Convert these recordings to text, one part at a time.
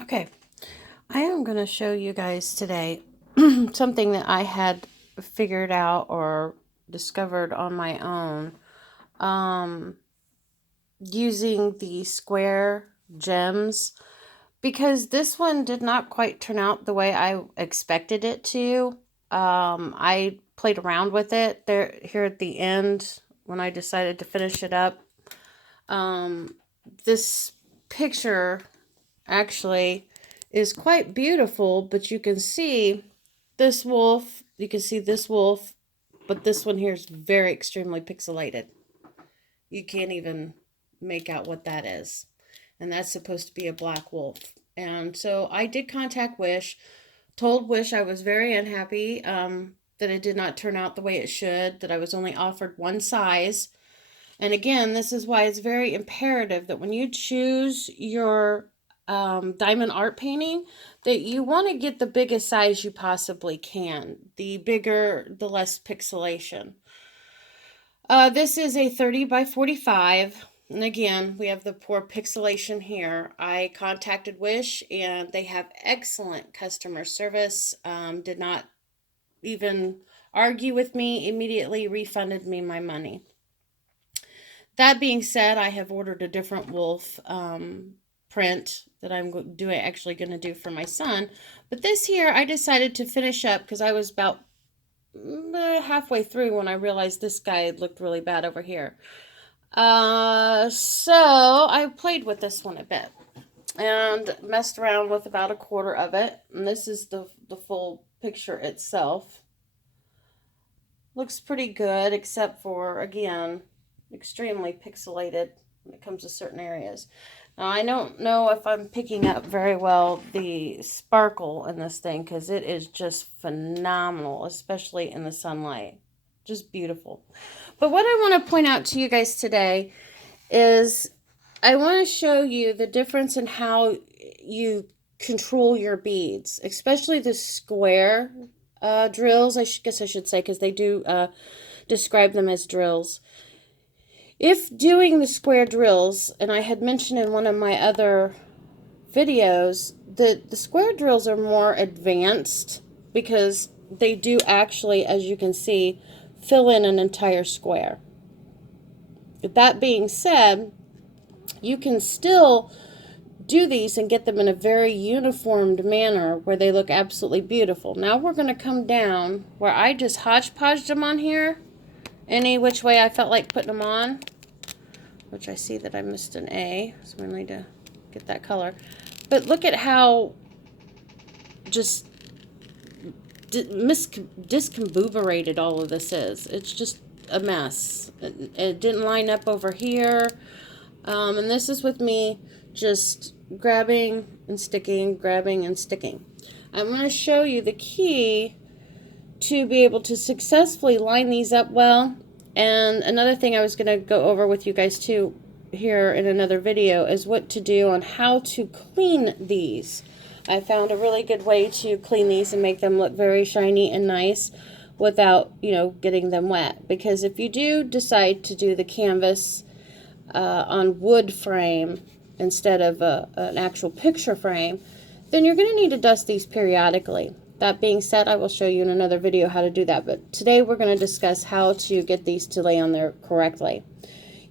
Okay, I am going to show you guys today something that I had figured out or discovered on my own um, using the square gems, because this one did not quite turn out the way I expected it to. I played around with it there here at the end when I decided to finish it up. Um, this picture actually is quite beautiful, but you can see this wolf, you can see this wolf, but this one here is very extremely pixelated. You can't even make out what that is. And that's supposed to be a black wolf. And so I did contact Wish, told Wish I was very unhappy that it did not turn out the way it should, that I was only offered one size. And again, this is why it's very imperative that when you choose your diamond art painting, that you want to get the biggest size you possibly can. The bigger, the less pixelation. This is a 30 by 45. And again, we have the poor pixelation here. I contacted Wish and they have excellent customer service. Did not even argue with me, immediately refunded me my money. That being said, I have ordered a different wolf print that I'm doing actually going to do for my son. But this here, I decided to finish up because I was about halfway through when I realized this guy looked really bad over here. So I played with this one a bit and messed around with about a quarter of it. And this is the full picture itself. Looks pretty good, except for, again, extremely pixelated when it comes to certain areas. Now, I don't know if I'm picking up very well the sparkle in this thing because it is just phenomenal, especially in the sunlight. Just beautiful. But what I want to point out to you guys today is I want to show you the difference in how you control your beads, especially the square drills, guess I should say, because they do describe them as drills. If doing the square drills, and I had mentioned in one of my other videos that the square drills are more advanced because they do actually, as you can see, fill in an entire square. But that being said, you can still do these and get them in a very uniformed manner where they look absolutely beautiful. Now we're going to come down where I just hodgepodged them on here any which way I felt like putting them on, which I see that I missed an A, so we need to get that color. But look at how just discombobulated all of this is. It's just a mess. It didn't line up over here. And this is with me just grabbing and sticking, grabbing and sticking. I'm going to show you the key to be able to successfully line these up well. And another thing I was going to go over with you guys too here in another video is what to do on how to clean these. I found a really good way to clean these and make them look very shiny and nice without, getting them wet. Because if you do decide to do the canvas on wood frame instead of an actual picture frame, then you're going to need to dust these periodically. That being said, I will show you in another video how to do that. But today we're going to discuss how to get these to lay on there correctly.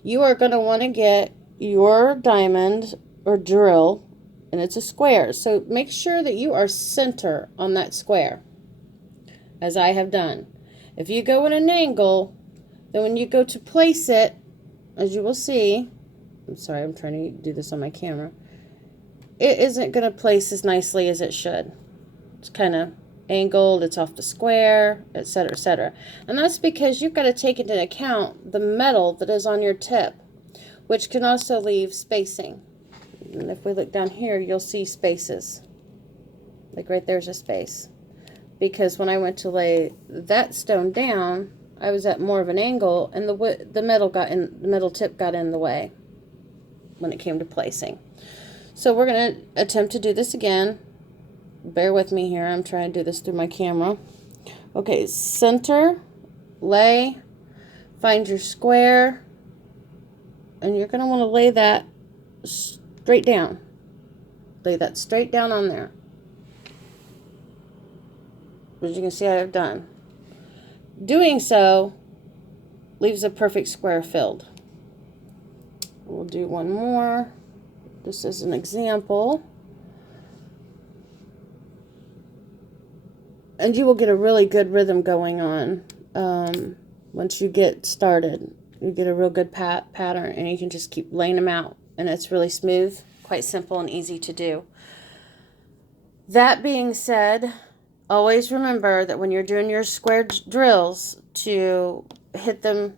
You are going to want to get your diamond or drill, and it's a square. So make sure that you are center on that square, as I have done. If you go at an angle, then when you go to place it, as you will see, I'm sorry, I'm trying to do this on my camera, it isn't going to place as nicely as it should. It's kind of angled, it's off the square, etc., etc. And that's because you've got to take into account the metal that is on your tip, which can also leave spacing. And if we look down here, you'll see spaces. Like right there's a space. Because when I went to lay that stone down, I was at more of an angle, and the metal tip got in the way when it came to placing. So we're going to attempt to do this again. Bear with me here. I'm trying to do this through my camera. Okay, center, lay, find your square, and you're going to want to lay that straight down. Lay that straight down on there. As you can see, I have done. Doing so leaves a perfect square filled. We'll do one more. This is an example. And you will get a really good rhythm going on once you get started. You get a real good pattern, and you can just keep laying them out. And it's really smooth, quite simple, and easy to do. That being said, always remember that when you're doing your square drills to hit them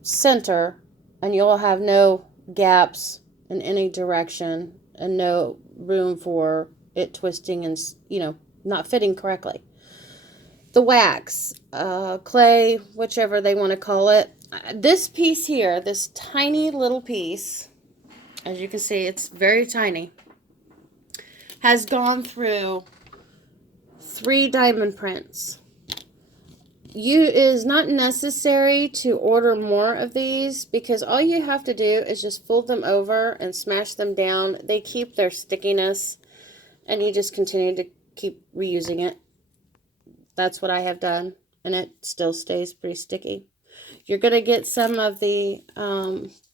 center, and you'll have no gaps in any direction and no room for it twisting and, not fitting correctly. The wax, clay, whichever they want to call it. This piece here, this tiny little piece, as you can see, it's very tiny, has gone through 3 diamond prints. It is not necessary to order more of these because all you have to do is just fold them over and smash them down. They keep their stickiness, and you just continue to keep reusing it. That's what I have done, and it still stays pretty sticky. You're going to get some of the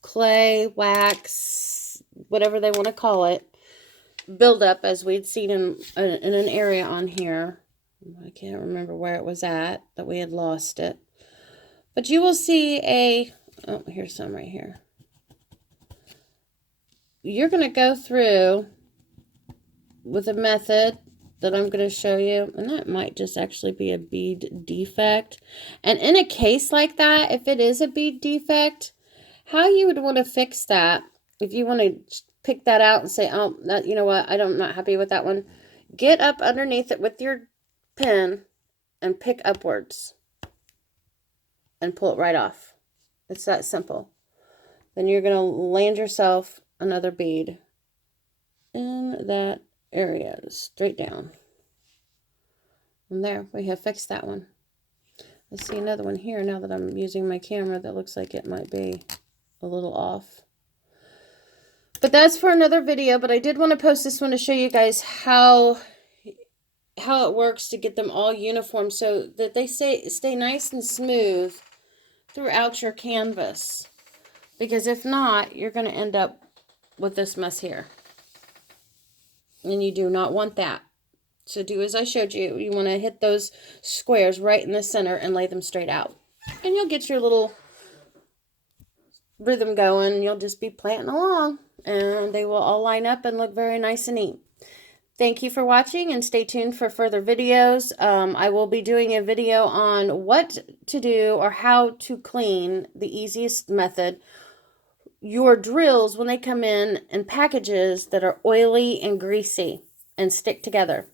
clay, wax, whatever they want to call it, build up as we'd seen in an area on here. I can't remember where it was at that we had lost it. But you will see oh, here's some right here. You're going to go through with a method that I'm going to show you, and that might just actually be a bead defect. And in a case like that, if it is a bead defect, how you would want to fix that, if you want to pick that out and say, oh, you know what, I'm not happy with that one, get up underneath it with your pen and pick upwards and pull it right off. It's that simple. Then you're going to land yourself another bead in that area, straight down. And there, we have fixed that one. I see another one here now that I'm using my camera that looks like it might be a little off. But that's for another video, but I did want to post this one to show you guys how it works to get them all uniform so that they stay nice and smooth throughout your canvas. Because if not, you're going to end up with this mess here. And you do not want that. So do as I showed you. You want to hit those squares right in the center and lay them straight out. And you'll get your little rhythm going. You'll just be planting along. And they will all line up and look very nice and neat. Thank you for watching, and stay tuned for further videos. I will be doing a video on what to do or how to clean, the easiest method, your drills when they come in packages that are oily and greasy and stick together.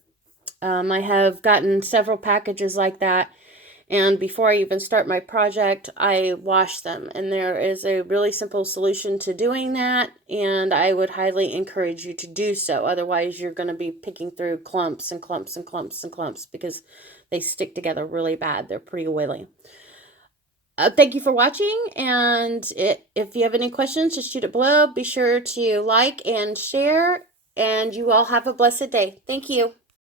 I have gotten several packages like that, and before I even start my project, I wash them, and there is a really simple solution to doing that, and I would highly encourage you to do so. Otherwise, you're going to be picking through clumps and clumps and clumps and clumps because they stick together really bad. They're pretty oily. Thank you for watching, and if you have any questions, just shoot it below. Be sure to like and share, and you all have a blessed day. Thank you.